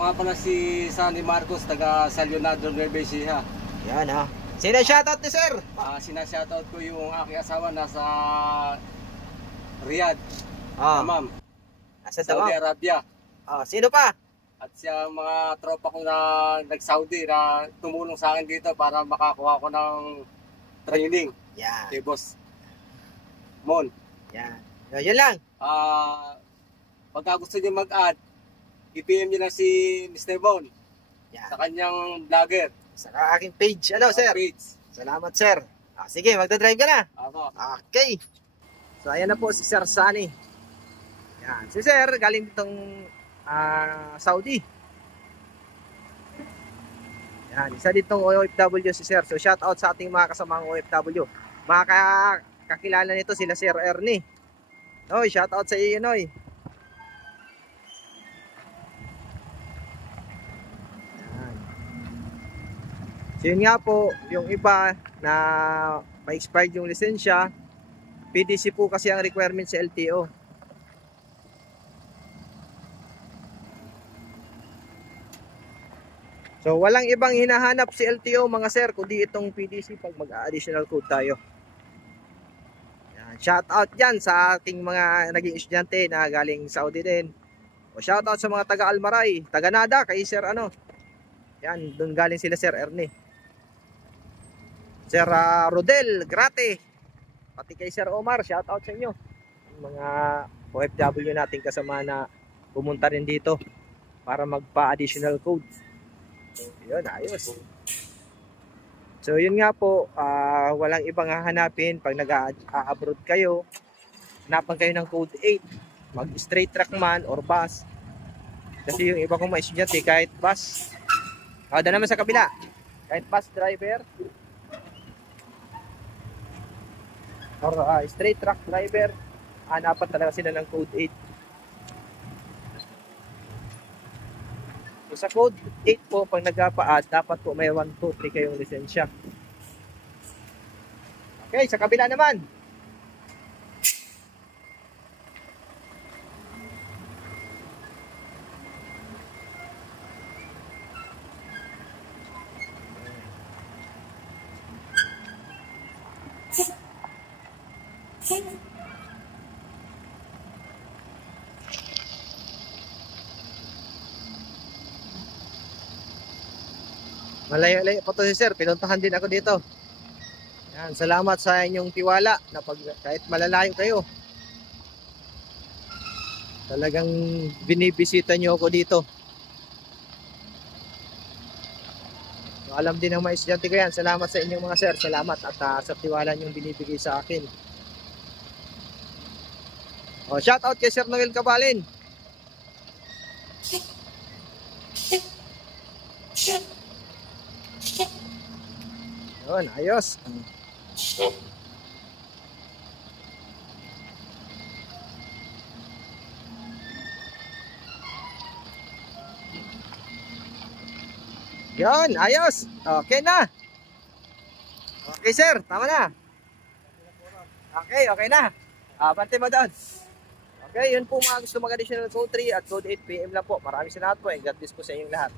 nga pala si Sandy Marcos, taga San Leonardo, Nueva Ecija. Yan ha. Sino shoutout ni sir? Sinashoutout ko yung aking asawa nasa Riyadh, Damam, Nasa Saudi Damam. Arabia. Sino pa? At siya mga tropa ko na nag-Saudi na tumulong sa akin dito para makakuha ko ng training. Yan. Kay Boss Mon. Yan. Yun lang. Pagka gusto niyo mag-add, i-PM niyo na si Mr. Mon Yan. sa kanyang vlogger. Sa aking page. Ano sir? Page. Salamat sir. Sige, magdadrive ka na. Ako. Okay. So ayan na po si Sir Sunny. Yan. Si sir galing ditong Saudi. Yan. Isa ditong OFW si sir. So shout out sa ating mga kasamang OFW. Mga kakilala nito sila Sir Ernie. Noy, shout out sa iyo Noy. So yun nga po, yung iba na ma-expired yung lisensya, PDC po kasi ang requirement sa LTO. So walang ibang hinahanap si LTO mga sir, kundi itong PDC pag mag-additional code tayo. Yan, shout out dyan sa ating mga naging estudyante na galing Saudi din. O shout out sa mga taga Almaray, taga Nada, kay Sir ano. Yan, doon galing sila Sir Ernie. Sir Rodel Grate, pati kay Sir Omar, shout out sa inyo. Mga OFW nating kasama na pumunta rin dito para magpa-additional code. So, yun, ayos. So, yun nga po, walang ibang hahanapin pag nag-abroad kayo. Hanapan kayo ng code 8, mag straight track man or bus. Kasi yung iba kong mga estudyante, kahit bus, kada naman sa kabila, kahit bus driver, or straight truck driver, hanapan talaga sila ng code 8. So sa code 8 po, pag nagpa-add, dapat po may 1, 2, 3 kayong lisensya. Okay, sa kabila naman. Malayo-layo pa to si sir, pinuntahan din ako dito. Yan, salamat sa inyong tiwala na kahit malalayo kayo, talagang binibisita nyo ako dito. So, alam din ng mga estudyante ko yan. Salamat sa inyong mga sir, salamat at sa tiwala nyong binibigay sa akin. Shout out kay Sir Noel Cabalin. Yun, ayos. Yun, ayos. Okay na. Okay sir, tama na. Okay, okay na. Bante mo doon. Okay, yun po mga gusto mag-additional code 3 at code 8 PM lang po. Maraming salamat po and God bless po sa inyong lahat.